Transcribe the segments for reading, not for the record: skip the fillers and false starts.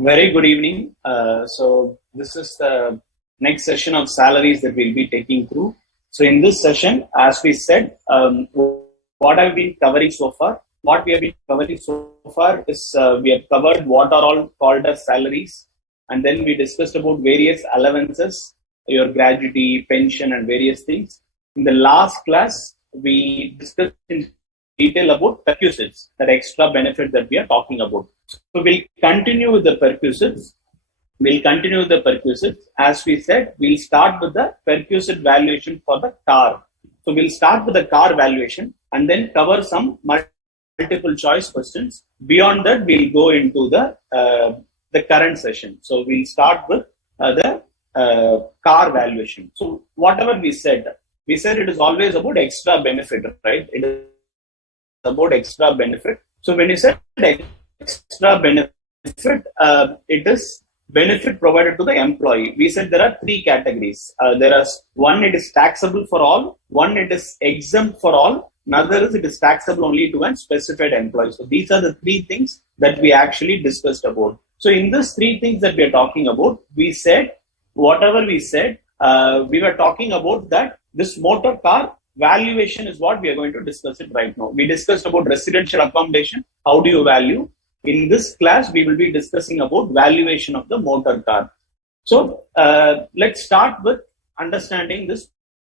Very good evening. So this is the next session of salaries that we'll be taking through. So in this session, as we said, what I've been covering so far, what we have been covering so far is we have covered what are all called as salaries, and then we discussed about various allowances, your gratuity, pension, and various things. In the last class, we discussed in detail about perquisites, that extra benefit that we are talking about. So we'll continue with the perquisites. As we said, we'll start with the perquisite valuation for the car. So we'll start with the car valuation and then cover some multiple choice questions. Beyond that, we'll go into the current session. So we'll start with the car valuation. So whatever we said it is always about extra benefit, right? It is about extra benefit. So when you said extra benefit, it is benefit provided to the employee. We said there are three categories. There is one, it is taxable for all. One, it is exempt for all. Another is it is taxable only to a specified employee. So these are the three things that we actually discussed about. So in these three things that we are talking about, we said, whatever we said, we were talking about that this motor car valuation is what we are going to discuss it right now. We discussed about residential accommodation. How do you value? In this class, we will be discussing about valuation of the motor car. So let's start with understanding this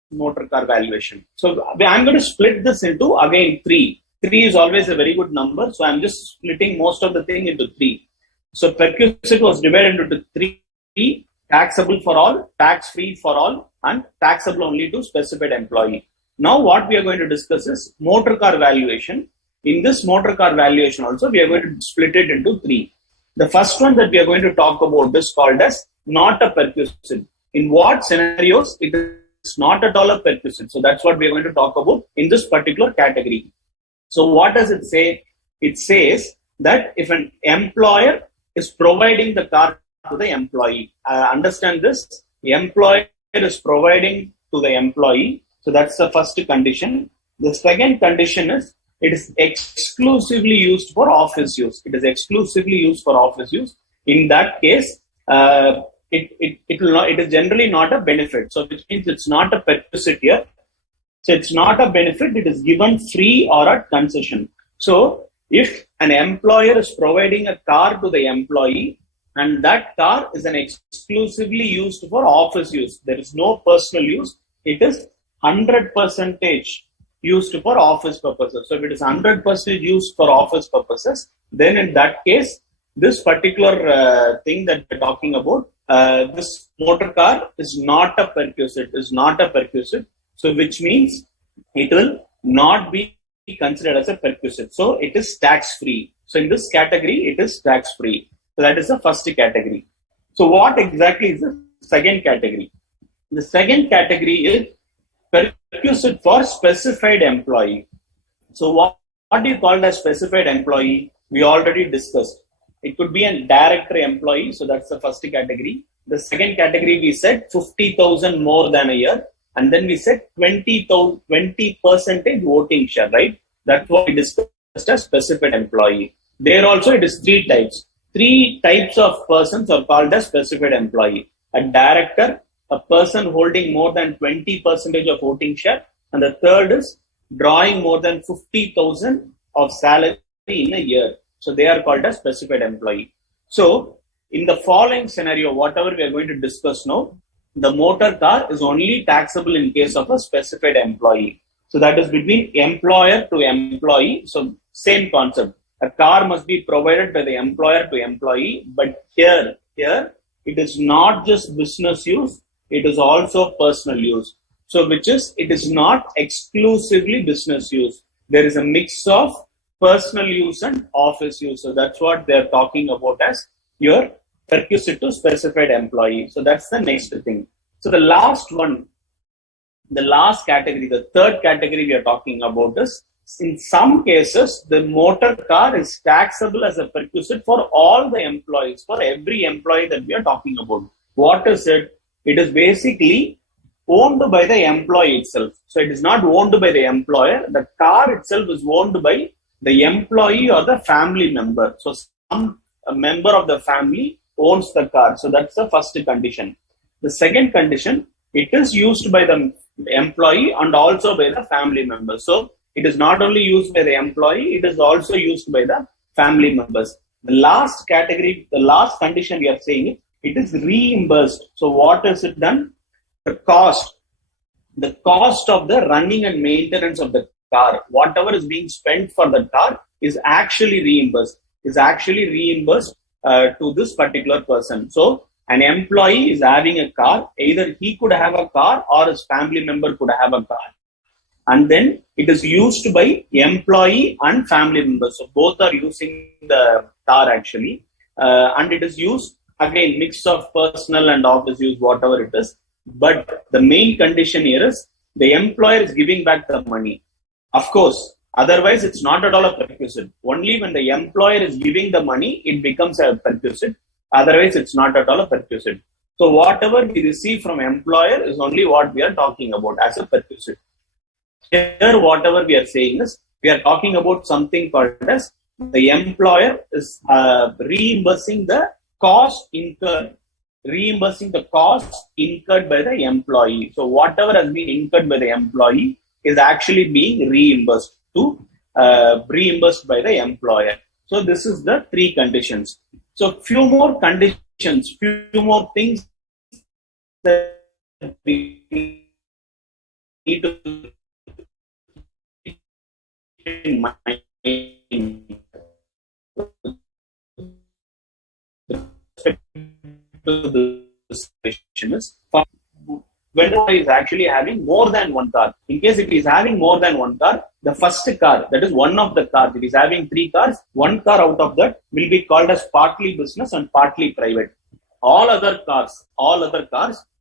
motor car valuation. So I'm going to split this into, again, three. Three is always a very good number. So I'm just splitting most of the thing into three. So perquisite was divided into three: taxable for all, tax-free for all, and taxable only to specified employee. Now what we are going to discuss is motor car valuation. In this motor car valuation also, we are going to split it into three. The first one that we are going to talk about is called as not a perquisite. In what scenarios it is not at all a perquisite? So that's what we are going to talk about in this particular category. So what does it say? It says that if an employer is providing the car to the employee, understand this, the employer is providing to the employee. So that's the first condition. The second condition is it is exclusively used for office use. It is exclusively used for office use. In that case, it is generally not a benefit. So which means it's not a perquisite here. So it's not a benefit. It is given free or at concession. So if an employer is providing a car to the employee and that car is an exclusively used for office use, there is no personal use. It is 100% used for office purposes. So if it is 100% used for office purposes, then in that case, this particular thing that we're talking about, this motor car is not a perquisite, So which means it will not be considered as a perquisite. So it is tax-free. So in this category, it is tax-free. So that is the first category. So what exactly is the second category? The second category is perquisite for specified employee. So what do you call as specified employee? We already discussed. It could be a director employee. So that's the first category. The second category, we said 50,000 more than a year. And then we said 20% voting share, right? That's what we discussed as specified employee. There also it is three types. Three types of persons are called as specified employee. A director, a person holding more than 20% of voting share, and the third is drawing more than 50,000 of salary in a year. So they are called as specified employee. So in the following scenario, whatever we are going to discuss now, the motor car is only taxable in case of a specified employee. So that is between employer to employee. So same concept. A car must be provided by the employer to employee, but here it is not just business use. It is also personal use. So it is not exclusively business use. There is a mix of personal use and office use. So that's what they're talking about as your perquisite to specified employee. So that's the next thing. So the last one, the last category, the third category we are talking about is, in some cases, the motor car is taxable as a perquisite for all the employees, for every employee that we are talking about. What is it? It is basically owned by the employee itself. So it is not owned by the employer. The car itself is owned by the employee or the family member. So some a member of the family owns the car. So that's the first condition. The second condition, it is used by the employee and also by the family members. So it is not only used by the employee, it is also used by the family members. The last category, the last condition we are saying, it is reimbursed. So what is it done? The cost of the running and maintenance of the car, whatever is being spent for the car is actually reimbursed, to this particular person. So an employee is having a car, either he could have a car or his family member could have a car. And then it is used by employee and family members. So both are using the car actually. And it is used, again, mix of personal and office use, whatever it is. But the main condition here is the employer is giving back the money. Of course, otherwise it's not at all a perquisite. Only when the employer is giving the money, it becomes a perquisite. Otherwise, it's not at all a perquisite. So whatever we receive from employer is only what we are talking about as a perquisite. Here, whatever we are saying is, we are talking about something called as the employer is reimbursing the cost incurred by the employee. So whatever has been incurred by the employee is actually being reimbursed by the employer. So this is the three conditions. So few more conditions, few more things that we need to keep in mind. To this question is, when he is actually having more than one car. In case if he is having more than one car, the first car, that is one of the cars, if he is having three cars, one car out of that will be called as partly business and partly private. All other cars,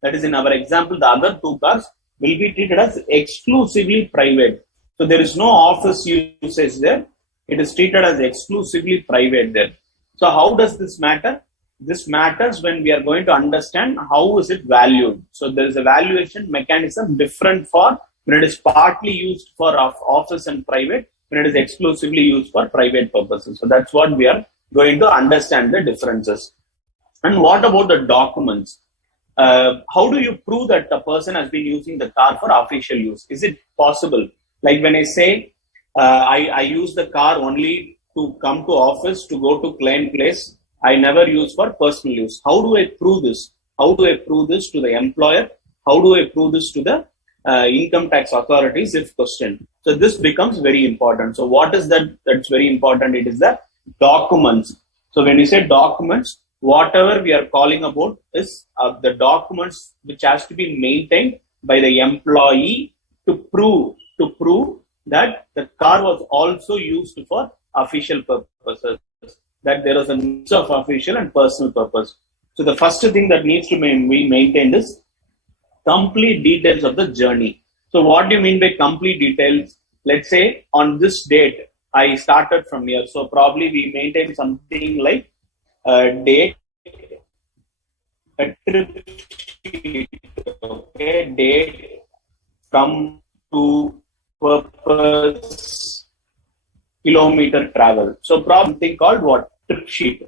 that is in our example, the other two cars will be treated as exclusively private. So there is no office usage there. It is treated as exclusively private there. So how does this matter? This matters when we are going to understand how is it valued. So there is a valuation mechanism different for when it is partly used for office and private, when it is exclusively used for private purposes. So that's what we are going to understand the differences. And what about the documents? How do you prove that a person has been using the car for official use? Is it possible? Like when I say I use the car only to come to office, to go to client place, I never use for personal use. How do I prove this? How do I prove this to the employer? How do I prove this to the income tax authorities if questioned? So this becomes very important. So what is that that's very important? It is the documents. So when you say documents, whatever we are calling about is the documents which has to be maintained by the employee to prove that the car was also used for official purposes, that there is a mix of official and personal purpose. So the first thing that needs to be maintained is complete details of the journey. So what do you mean by complete details? Let's say on this date, I started from here. So probably we maintain something like date, a trip sheet, okay, date, come to, purpose, kilometer travel. So probably something called what? Trip sheet.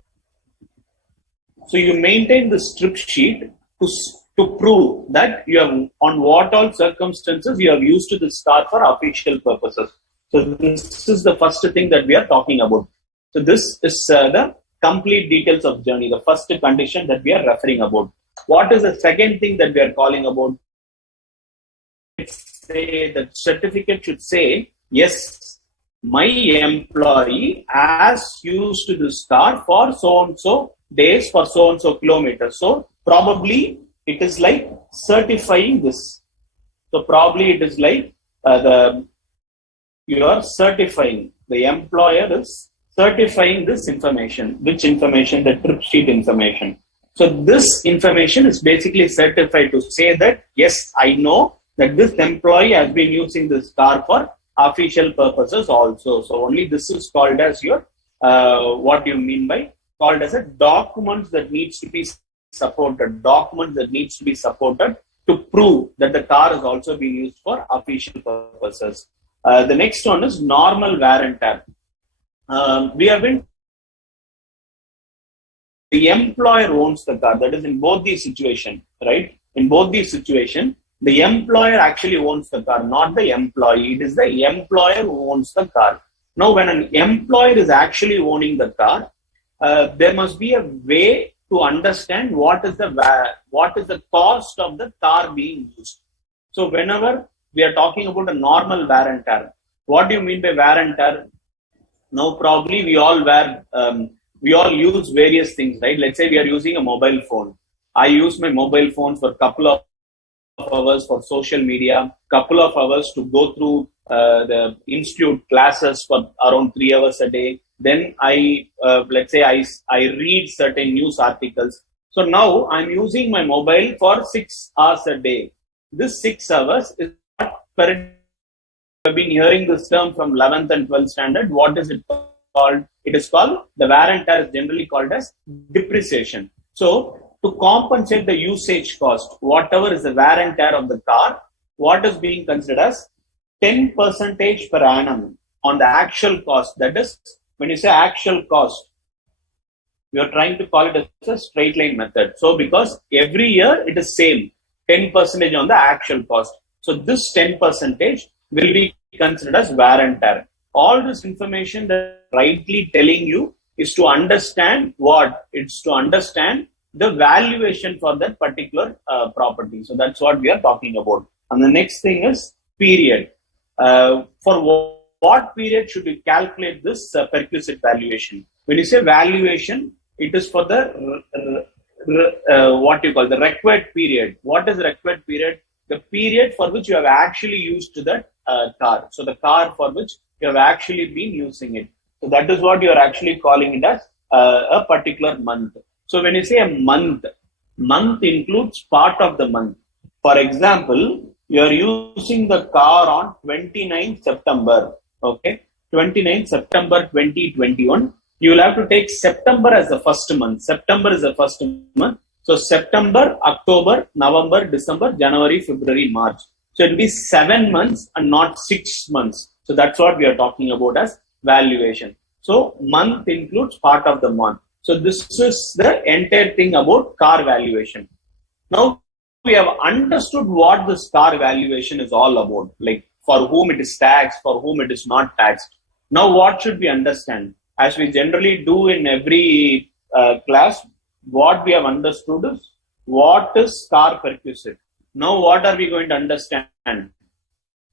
So you maintain this trip sheet to prove that you have, on what all circumstances you have used this car for official purposes. So this is the first thing that we are talking about. So this is the complete details of journey, the first condition that we are referring about. What is the second thing that we are calling about? Let's say the certificate should say, yes, my employee has used this car for so and so days, for so and so kilometers. So probably it is like certifying this. So probably it is like you are certifying, the employer is certifying this information. Which information? The trip sheet information. So this information is basically certified to say that, yes, I know that this employee has been using this car for official purposes also. So only this is called as your, what do you mean by, called as a document that needs to be supported, to prove that the car has also been used for official purposes. The next one is normal wear and tear. We have been the employer owns the car. That is in both these situations, right? In both these situations, the employer actually owns the car, not the employee. It is the employer who owns the car. Now, when an employer is actually owning the car, there must be a way to understand what is the cost of the car being used. So, whenever we are talking about a normal wear and tear, what do you mean by wear and tear? Now, probably we all use various things, right? Let's say we are using a mobile phone. I use my mobile phone for a couple of hours for social media, couple of hours to go through the institute classes for around 3 hours a day. Then let's say I read certain news articles. So now I'm using my mobile for 6 hours a day. This 6 hours is not per. I've been hearing this term from 11th and 12th standard. What is it called? It is called, the wear and tear is generally called as depreciation. So to compensate the usage cost, whatever is the wear and tear of the car, what is being considered as 10% per annum on the actual cost. That is, when you say actual cost, we are trying to call it as a straight line method. So because every year it is same, 10% on the actual cost. So this 10% will be considered as wear and tear. All this information that I'm rightly telling you is to understand what? It's to understand the valuation for that particular property. So that's what we are talking about. And the next thing is period. For what period should we calculate this perquisite valuation? When you say valuation, it is for the what you call the required period. What is the required period? The period for which you have actually used that car. So the car for which you have actually been using it. So that is what you are actually calling it as a particular month. So when you say a month includes part of the month. For example, you are using the car on 29th September. Okay, 29th September 2021. You will have to take September as the first month. September is the first month. So September, October, November, December, January, February, March. So it will be 7 months and not 6 months. So that's what we are talking about as valuation. So month includes part of the month. So this is the entire thing about car valuation. Now we have understood what this car valuation is all about, like for whom it is taxed, for whom it is not taxed. Now what should we understand? As we generally do in every class, what we have understood is what is car perquisite. Now what are we going to understand?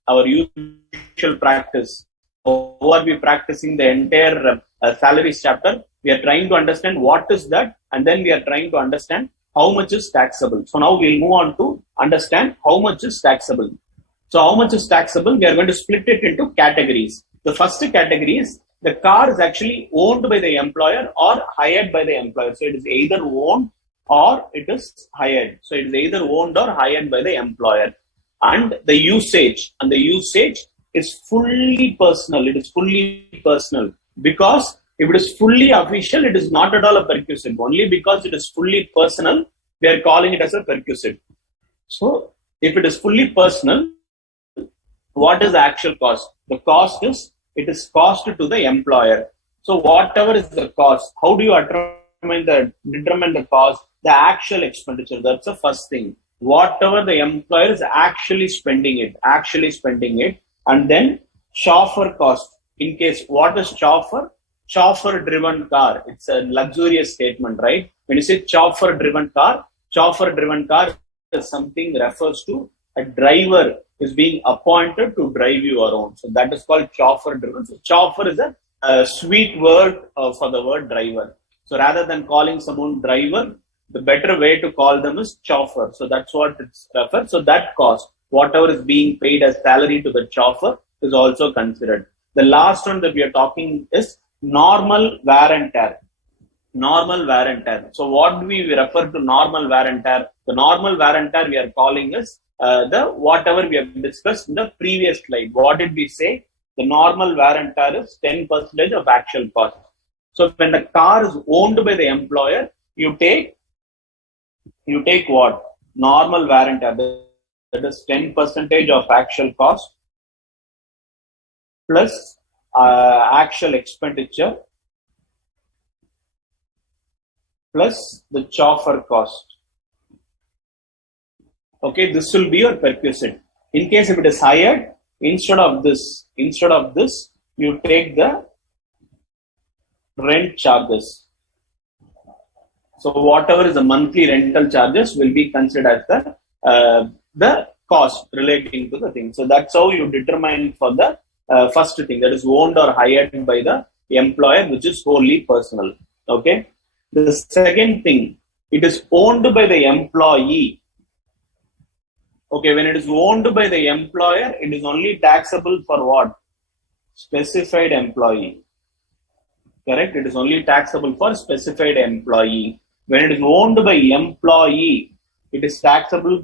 Our usual practice. How are we practicing the entire salaries chapter? We are trying to understand what is that, and then we are trying to understand how much is taxable. So now we'll move on to understand how much is taxable. So how much is taxable? We are going to split it into categories. The first category is the car is actually owned by the employer or hired by the employer. So it is either owned or it is hired. So it is either owned or hired by the employer. And the usage is fully personal. It is fully personal because if it is fully official, it is not at all a perquisite. Only because it is fully personal, we are calling it as a perquisite. So if it is fully personal, what is the actual cost? The cost is, it is cost to the employer. So whatever is the cost, how do you determine the cost? The actual expenditure. That's the first thing. Whatever the employer is actually spending it, and then chauffeur cost. In case, what is chauffeur? Chauffeur driven car. It's a luxurious statement, right? When you say chauffeur driven car is something refers to a driver is being appointed to drive you around. So that is called chauffeur driven. So chauffeur is a sweet word for the word driver. So rather than calling someone driver, the better way to call them is chauffeur. So that's what it's referred. So that cost, whatever is being paid as salary to the chauffeur, is also considered. The last one that we are talking is normal wear and tear. Normal wear and tear. So what do we refer to normal wear and tear? The normal wear and tear we are calling is the whatever we have discussed in the previous slide. What did we say? The normal wear and tear is 10% of actual cost. So when the car is owned by the employer, you take what? Normal wear and tear. That is 10% of actual cost plus actual expenditure plus the chauffeur cost. Okay, this will be your perquisite. In case if it is hired, instead of this, you take the rent charges. So whatever is the monthly rental charges will be considered as the cost relating to the thing. So that's how you determine for the first thing, that is owned or hired by the employer, which is wholly personal. Okay. The second thing, it is owned by the employee. Okay, when it is owned by the employer, it is only taxable for what? Specified employee. Correct? It is only taxable for specified employee. When it is owned by employee, it is taxable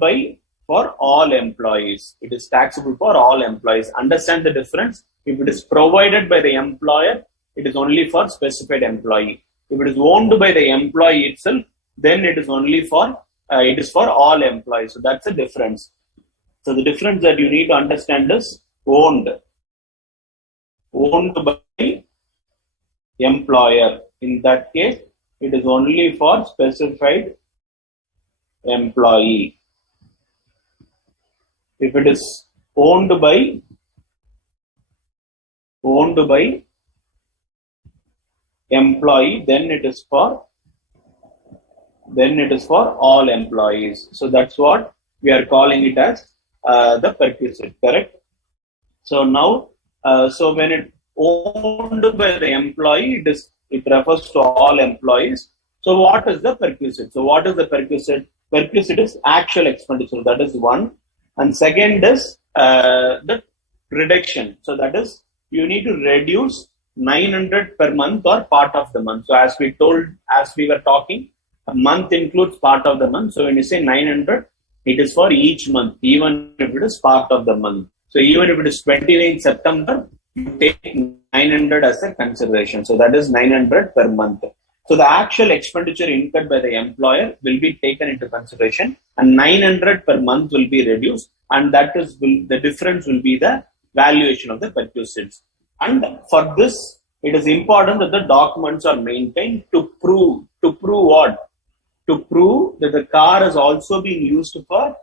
for all employees. It is taxable for all employees. Understand the difference? If it is provided by the employer, it is only for specified employee. If it is owned by the employee itself, then it is only for it is for all employees. So that's the difference. So the difference that you need to understand is owned by employer. In that case, it is only for specified employee. If it is owned by employee, then it is for all employees. So that's what we are calling it as the perquisite, correct? So now, so when it owned by the employee, it refers to all employees. So what is the perquisite? So what is the perquisite? Perquisite is actual expenditure. That is one. And second is the reduction. So that is, you need to reduce 900 per month or part of the month. So as we were talking, a month includes part of the month. So when you say 900, it is for each month, even if it is part of the month. So even if it is 29th September, you take 900 as a consideration. So that is 900 per month. So the actual expenditure incurred by the employer will be taken into consideration, and 900 per month will be reduced, and the difference will be the valuation of the perquisites. And for this, it is important that the documents are maintained to prove what? To prove that the car has also been used for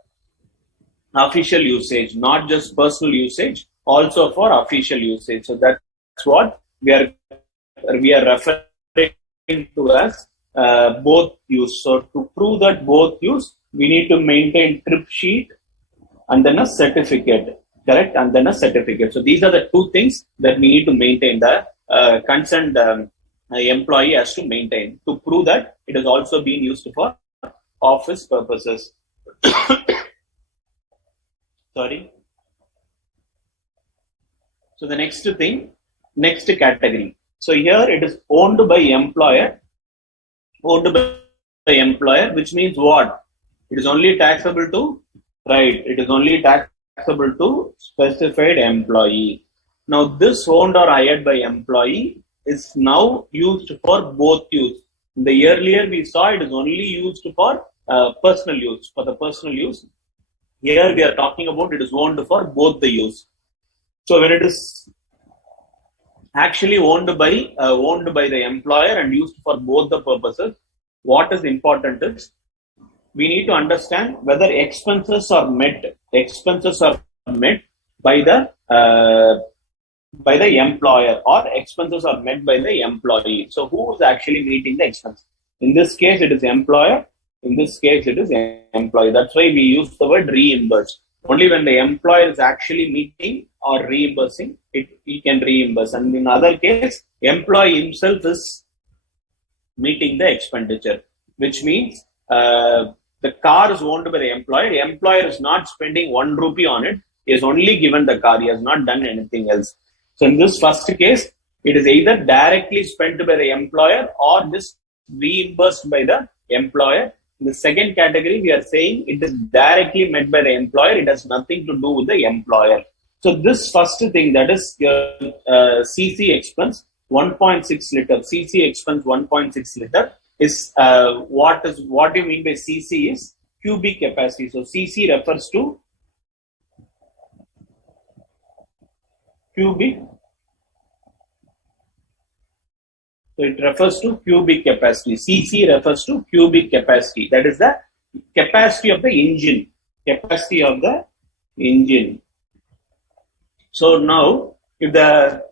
official usage, not just personal usage, also for official usage. So that's what we are referring to as both use. So to prove that both use, we need to maintain trip sheet and then a certificate, correct? And then a certificate. So these are the two things that we need to maintain. The concerned employee has to maintain to prove that it has also been used for office purposes. Sorry. So the next category. So here it is owned by employer, which means what? It is only taxable to, right? It is only taxable to specified employee. Now this owned or hired by employee is now used for both use. In the earlier we saw it is only used for personal use, for the personal use. Here we are talking about it is owned for both the use. So when it is actually owned by the employer and used for both the purposes, what is important is we need to understand whether expenses are met by the employer or expenses are met by the employee. So who is actually meeting the expense? In this case, it is employer. In this case, it is employee. That's why we use the word reimburse. Only when the employer is actually meeting or reimbursing, he can reimburse. And in other case, employee himself is meeting the expenditure, which means the car is owned by the employer. The employer is not spending 1 rupee on it. He has only given the car. He has not done anything else. So in this first case, it is either directly spent by the employer or just reimbursed by the employer. In the second category, we are saying it is directly met by the employer. It has nothing to do with the employer. So this first thing, that is your CC expense 1.6 liter. CC expense 1.6 liter is what you mean by CC is cubic capacity. So CC refers to cubic So it refers to cubic capacity. CC refers to cubic capacity. That is the capacity of the engine. Capacity of the engine. So now, if the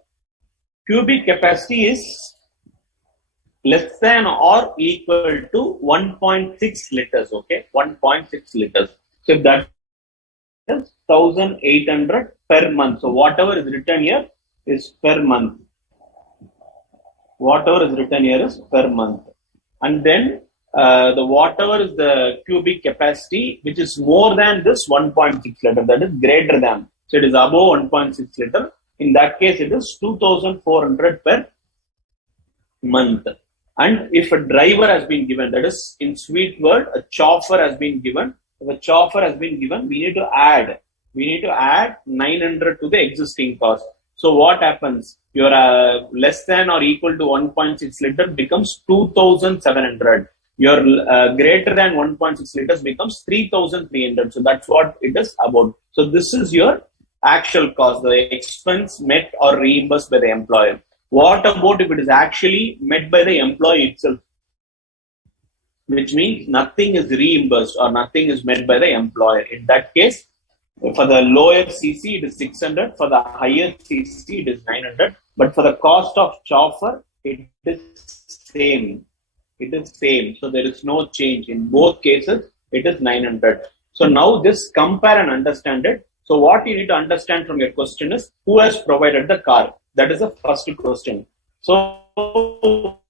cubic capacity is less than or equal to 1.6 liters, okay, 1.6 liters. So if that is 1,800 per month. So whatever is written here is per month. Whatever is written here is per month. And then the whatever is the cubic capacity, which is more than this 1.6 liter, that is greater than. So it is above 1.6 liter. In that case, it is 2,400 per month. And if a driver has been given, that is in sweet word, a chauffeur has been given. If a chauffeur has been given, we need to add 900 to the existing cost. So what happens? Your less than or equal to 1.6 liter becomes 2,700. Your greater than 1.6 liters becomes 3,300. So that's what it is about. So this is your actual cost, the expense met or reimbursed by the employer. What about if it is actually met by the employee itself? Which means nothing is reimbursed or nothing is met by the employer. In that case, for the lower CC, it is 600. For the higher CC, it is 900. But for the cost of chauffeur, it is same. It is same. So there is no change. In both cases, it is 900. So now just compare and understand it. So what you need to understand from your question is, who has provided the car? That is the first question. So what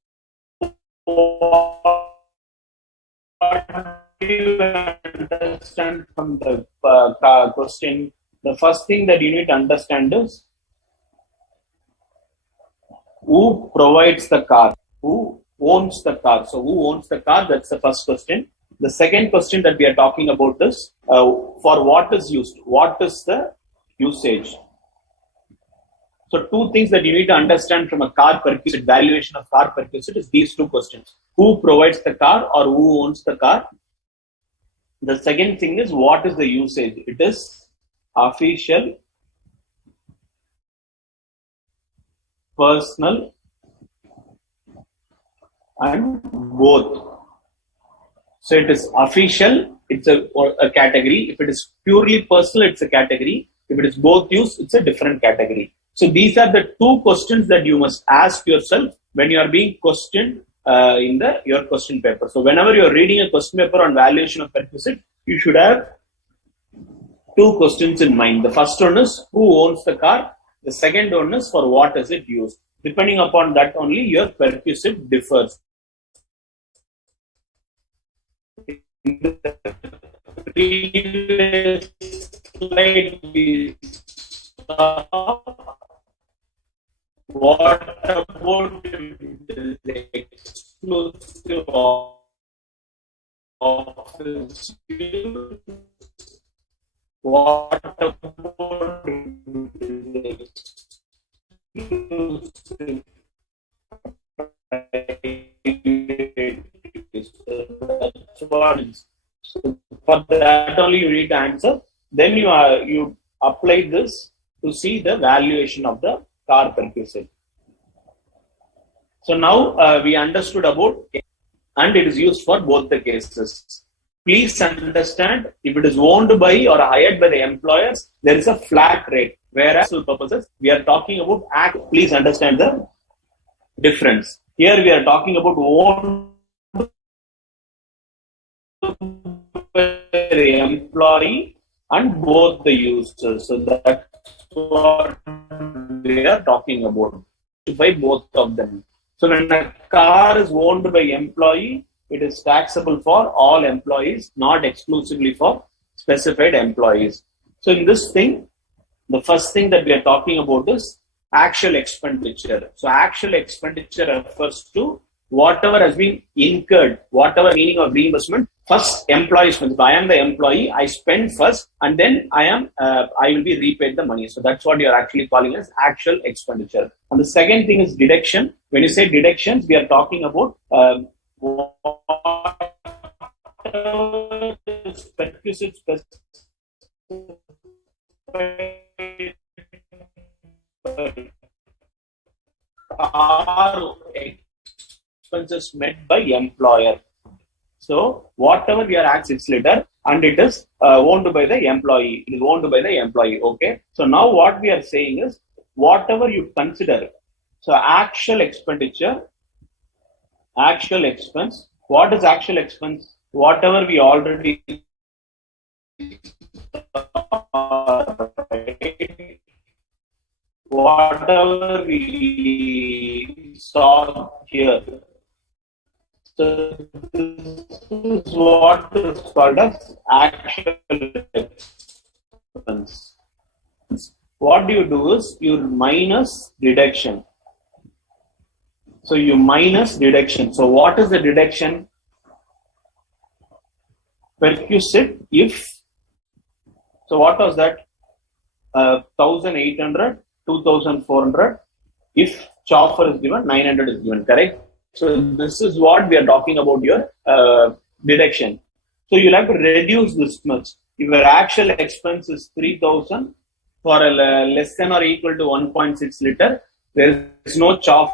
do you understand from the question? The first thing that you need to understand is, who provides the car? Who owns the car? So who owns the car? That's the first question. The second question that we are talking about is, for what is used? What is the usage? So two things that you need to understand from a car perquisite, valuation of car perquisite, is these two questions. Who provides the car or who owns the car? The second thing is, what is the usage? It is official, personal, and both. So it is official, it's a category. If it is purely personal, it's a category. If it is both use, it's a different category. So these are the two questions that you must ask yourself when you are being questioned in your question paper. So whenever you are reading a question paper on valuation of perquisite, you should have two questions in mind. The first one is, who owns the car? The second one is, for what is it used? Depending upon that only, your perquisite differs. In the previous slide, we saw what about the exclusive office use? What about the exclusive So for that only you need to answer. Then you apply this to see the valuation of the car perquisite. So now we understood about, and it is used for both the cases. Please understand, if it is owned by or hired by the employers, there is a flat rate. Whereas for purposes, we are talking about act. Please understand the difference. Here we are talking about owned by the employee and both the users. So that's what we are talking about, by both of them. So when a car is owned by employee, it is taxable for all employees, not exclusively for specified employees. So in this thing, the first thing that we are talking about is actual expenditure. So actual expenditure refers to whatever has been incurred, whatever meaning of reimbursement. First, employee spends. If I am the employee, I spend first, and then I will be repaid the money. So that's what you are actually calling as actual expenditure. And the second thing is deduction. When you say deductions, we are talking about perquisite car expenses met by employer. So whatever we are at 6 liter and it is owned by the employee. It is owned by the employee. Okay. So now what we are saying is whatever you consider. So actual expenditure, actual expense. What is actual expense? Whatever we already whatever we saw here. So this is what is called as actual expense. What you do is you minus deduction. So you minus deduction. So what is the deduction? Perquisite if. So what was that? 1,800, 2,400. If chopper is given, 900 is given. Correct. So this is what we are talking about your deduction. So you'll have to reduce this much. If your actual expense is 3,000 for a less than or equal to 1.6 liter, there is no chopper.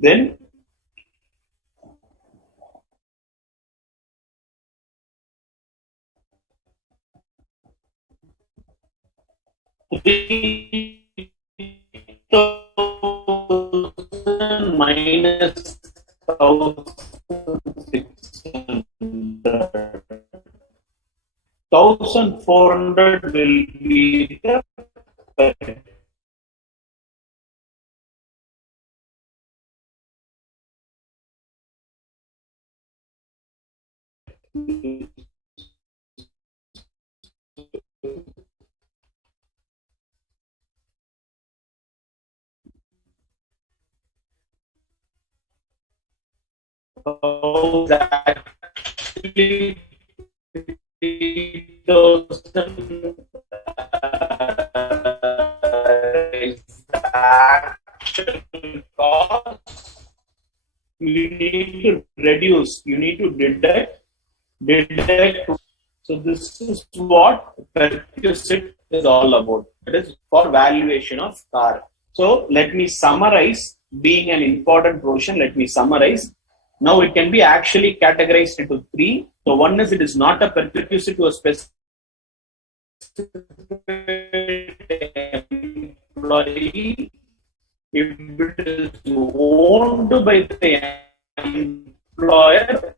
Then minus 1,400 will be the actually 3,000 is the actual cost. You need to reduce, you need to deduct. So this is what perquisite is all about. It is for valuation of car. So let me summarize, being an important portion, let me summarize. Now it can be actually categorized into three. So one is it is not a perquisite to a specific employee. If it is owned by the employer,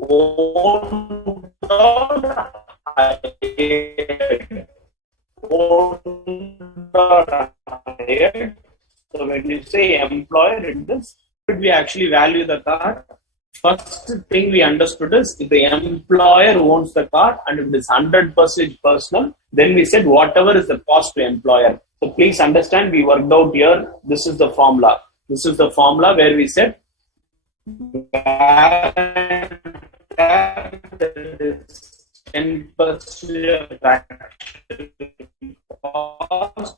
owned or hired. Owned or hired. So when you say employer, it is, we actually value the car. First thing we understood is if the employer owns the car and if it is 100% personal, then we said whatever is the cost to employer. So please understand, we worked out here, this is the formula. This is the formula where we said 10% cost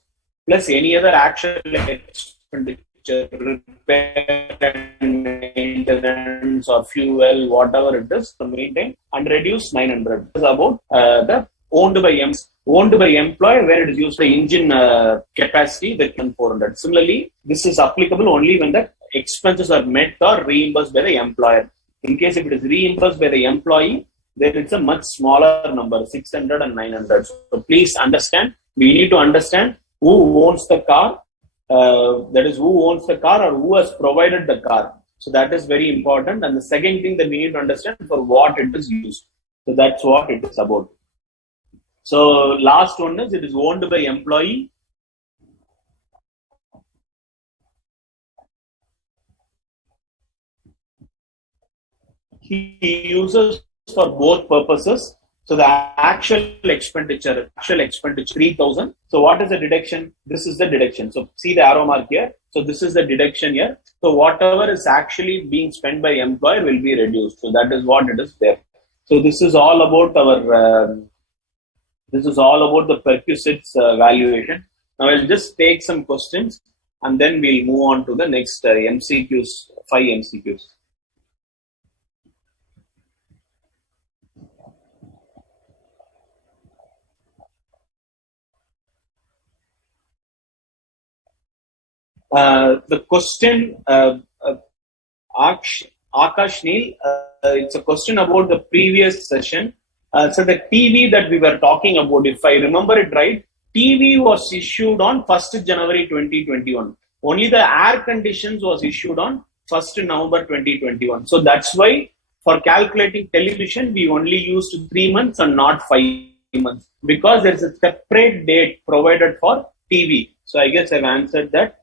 plus any other actual expenditure, repair and maintenance or fuel, whatever it is to maintain, and reduce 900. This is about the owned by employer, where it is used the engine capacity with 400. Similarly, this is applicable only when the expenses are met or reimbursed by the employer. In case if it is reimbursed by the employee, then it's a much smaller number, 600 and 900. So please understand, we need to understand who owns the car, that is who owns the car or who has provided the car. So that is very important. And the second thing that we need to understand for what it is used. So that's what it is about. So last one is it is owned by employee. He uses for both purposes. So the actual expenditure 3,000. So what is the deduction? This is the deduction. So see the arrow mark here. So this is the deduction here. So whatever is actually being spent by employer will be reduced. So that is what it is there. So this is all about our. This is all about the perquisite's valuation. Now I'll just take some questions and then we'll move on to the next MCQs, 5 MCQs. The question, Akash Neil, it's a question about the previous session. So the TV that we were talking about, if I remember it right, TV was issued on 1st January 2021. Only the air conditions was issued on 1st November 2021. So that's why for calculating television, we only used 3 months and not 5 months, because there is a separate date provided for TV. So I guess I've answered that.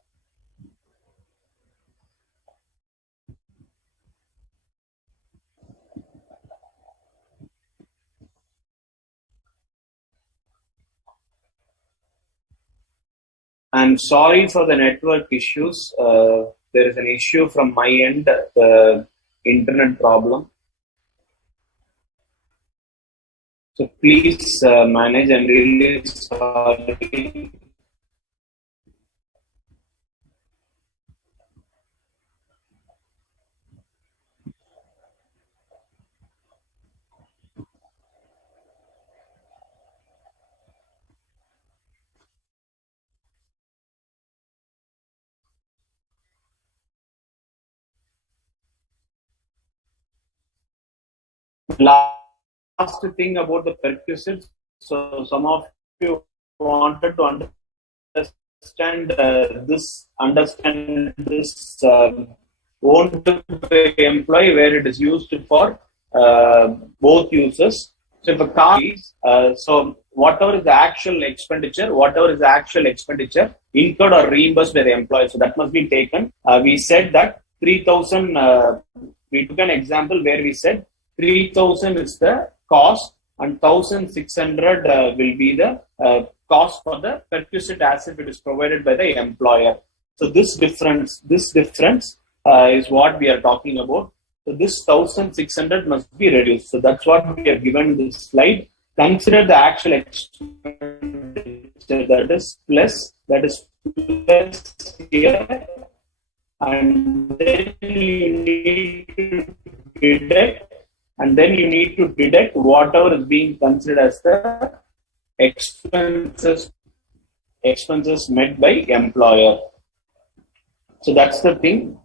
I'm sorry for the network issues. There is an issue from my end, the internet problem. So please manage. I'm really sorry. Last thing about the perquisites. So some of you wanted to understand this owned by employee, where it is used for both users. So if a car is, so whatever is the actual expenditure incurred or reimbursed by the employee, so that must be taken. We said that 3,000, we took an example where we said 3,000 is the cost and 1,600 will be the cost for the perquisite as if it is provided by the employer. So this difference is what we are talking about. So this 1,600 must be reduced. So that's what we have given in this slide. Consider the actual expenditure, that is plus here, and then you need to deduct, whatever is being considered as the expenses met by employer. So that's the thing.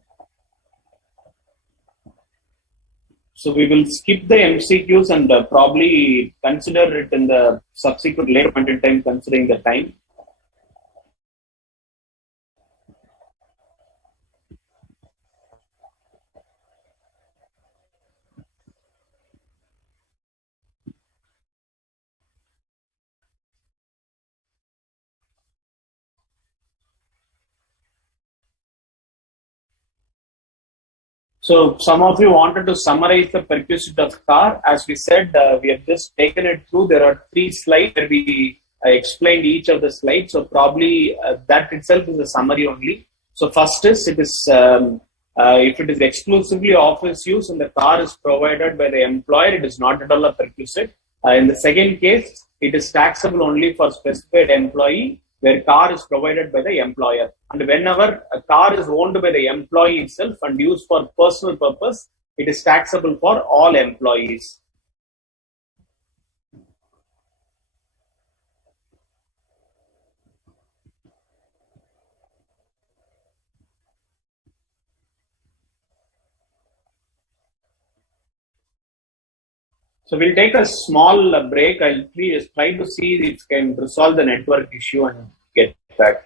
So we will skip the MCQs and probably consider it in the subsequent later point in time, considering the time. So some of you wanted to summarize the perquisite of car. As we said, we have just taken it through. There are 3 slides where we explained each of the slides. So probably that itself is a summary only. So first is, if it is exclusively office use and the car is provided by the employer, it is not at all a perquisite. In the second case, it is taxable only for specified employee, where car is provided by the employer. And whenever a car is owned by the employee itself and used for personal purpose, it is taxable for all employees. So we'll take a small break. I'll please try to see if we can resolve the network issue and get back.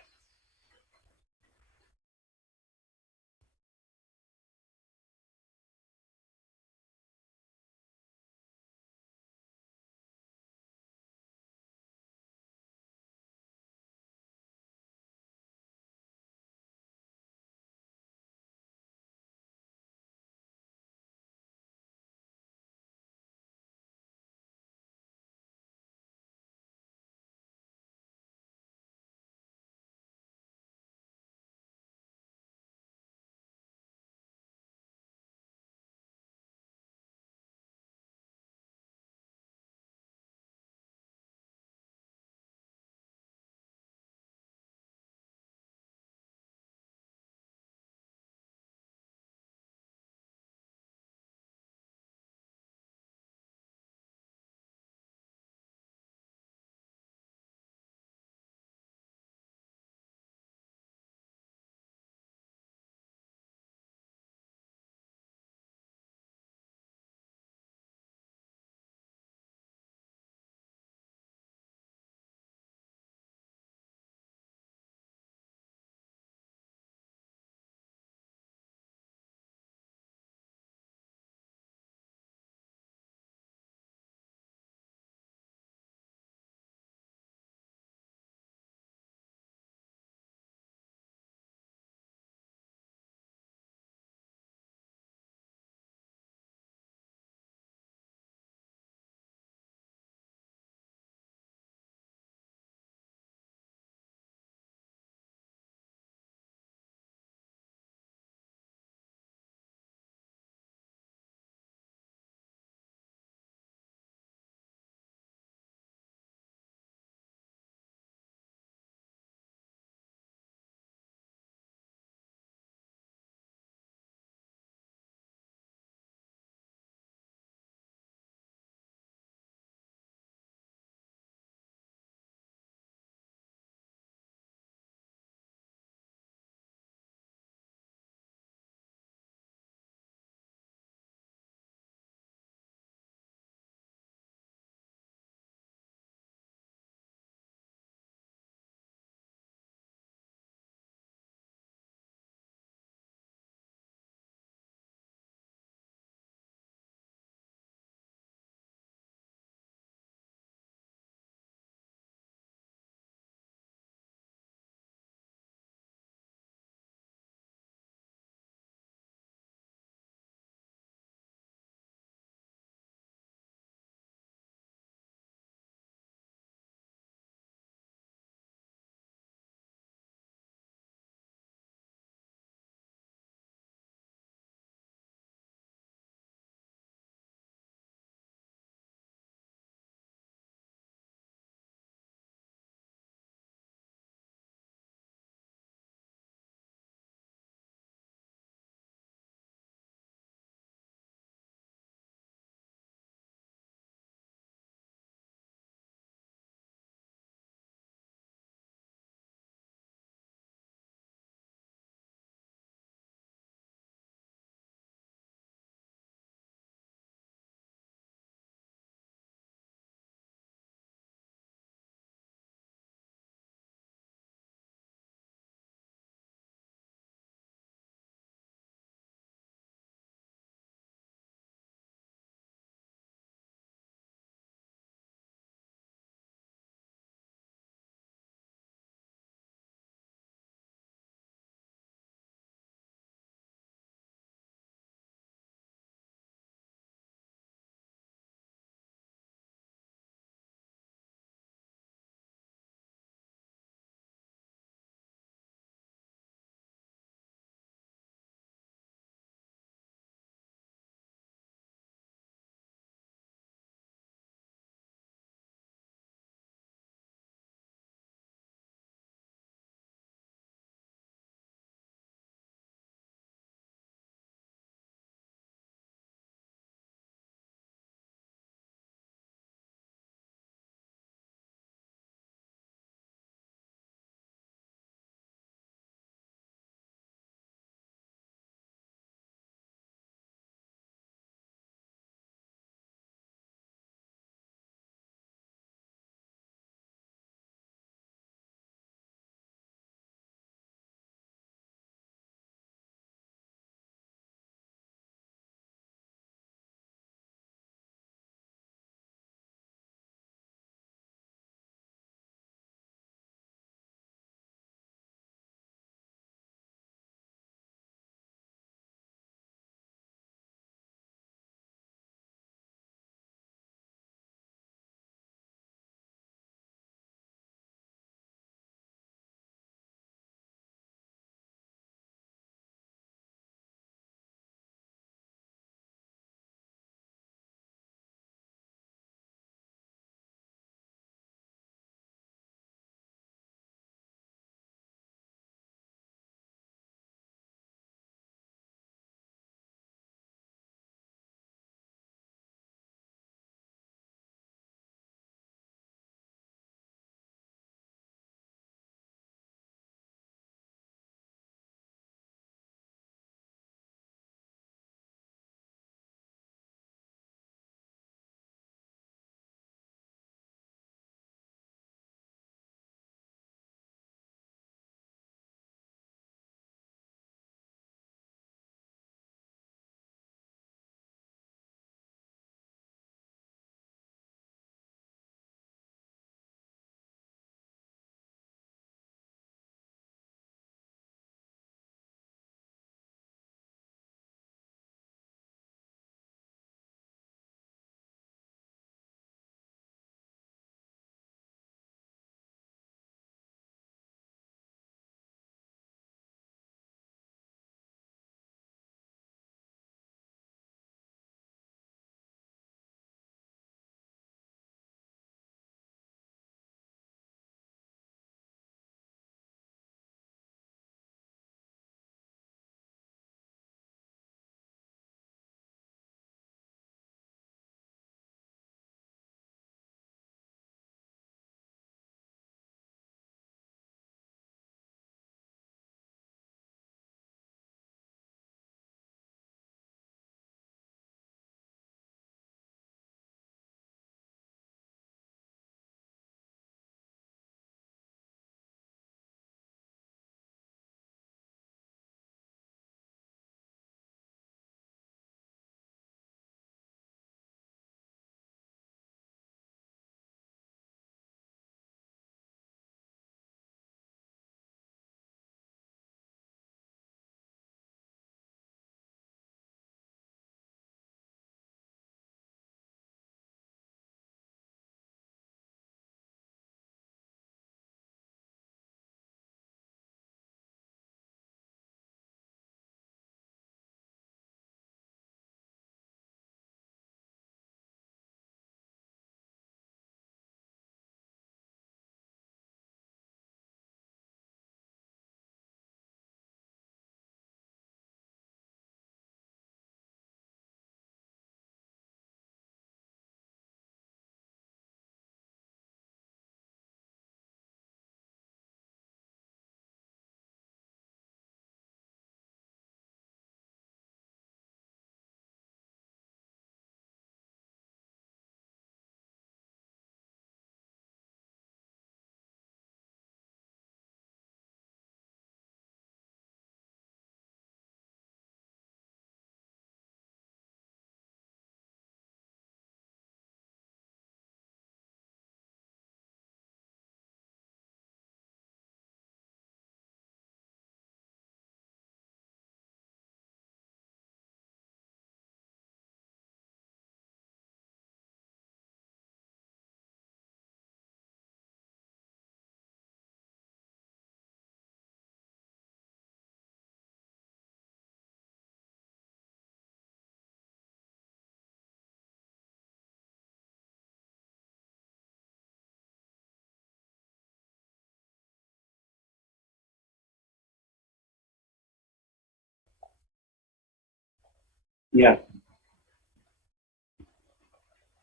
Yeah.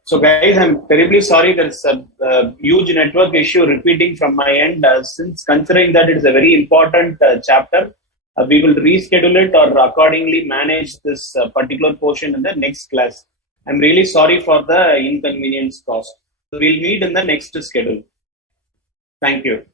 So guys, I'm terribly sorry. There's a huge network issue repeating from my end. Since considering that it's a very important chapter, we will reschedule it or accordingly manage this particular portion in the next class. I'm really sorry for the inconvenience caused. We'll meet in the next schedule. Thank you.